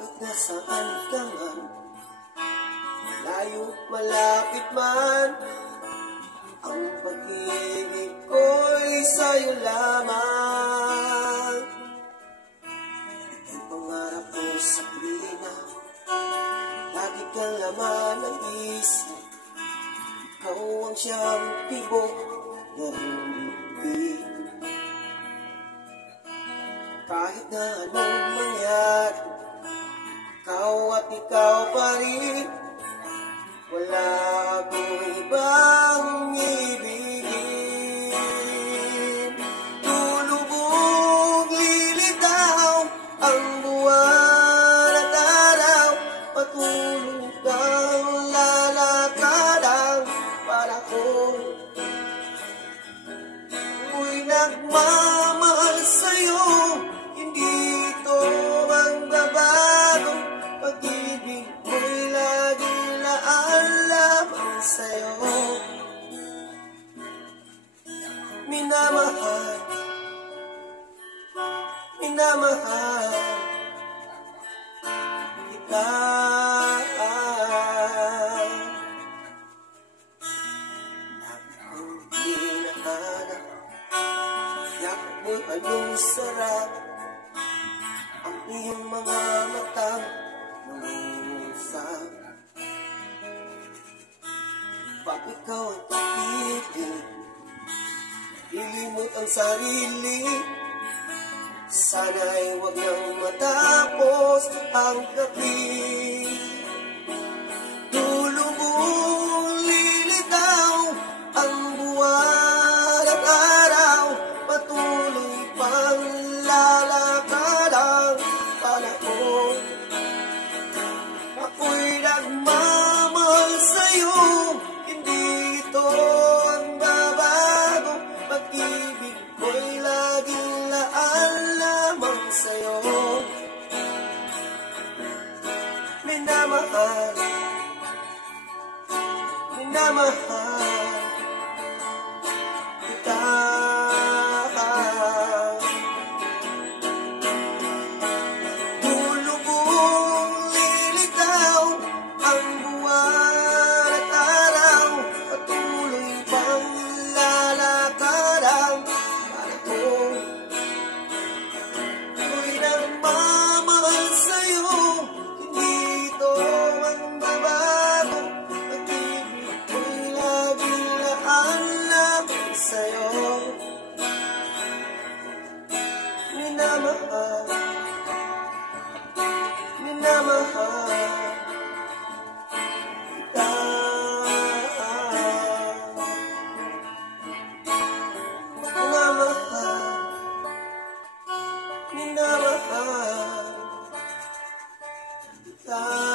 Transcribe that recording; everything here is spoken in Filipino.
Kahit nasaan ka man, malayo malapit man, ang pag-ibig ko'y sa'yo lamang. Ang pangarap ko sa tuwina, lagi kang laman ng isip. Ikaw ang siyang tibok ng bibig. Kahit na anong mangyari, ikaw at ikaw pa rin. Wala akong ibang ibigin. Lulubog, lilitaw ang buwan at araw. Patuloy kang lalakadang para ko. Ako'y nagmamahal sa'yo, hindi ito magbabago. Pag-ibig ko'y laging lamang sa'yo. Minamahal, minamahal kita. Ang hinahanap, yakap mo'y anong sarap. Ang iyong mga matang nangungusap. Pag ikaw ang pag-ibig, ilimot ang sarili. Sana'y huwag nang matapos ang gabi. Lulubog, lilitaw ang buwan at araw. Patuloy pang lalakad ang panahon. Ako'y nagmamahal sa'yo, hindi ito ang babago. Pag-ibig ko'y laging lamang sa'yo. Minamahal, minamahal kita. Lulubog, lilitaw ang buwan at araw. Patuloy pang lalakad ang panahon. Ako'y nagmamahal sa'yo, hindi ito ang babago. Pag-ibig ko'y laging lamang sa'yo. Minamahal, minamahal kita. Minamahal, minamahal kita.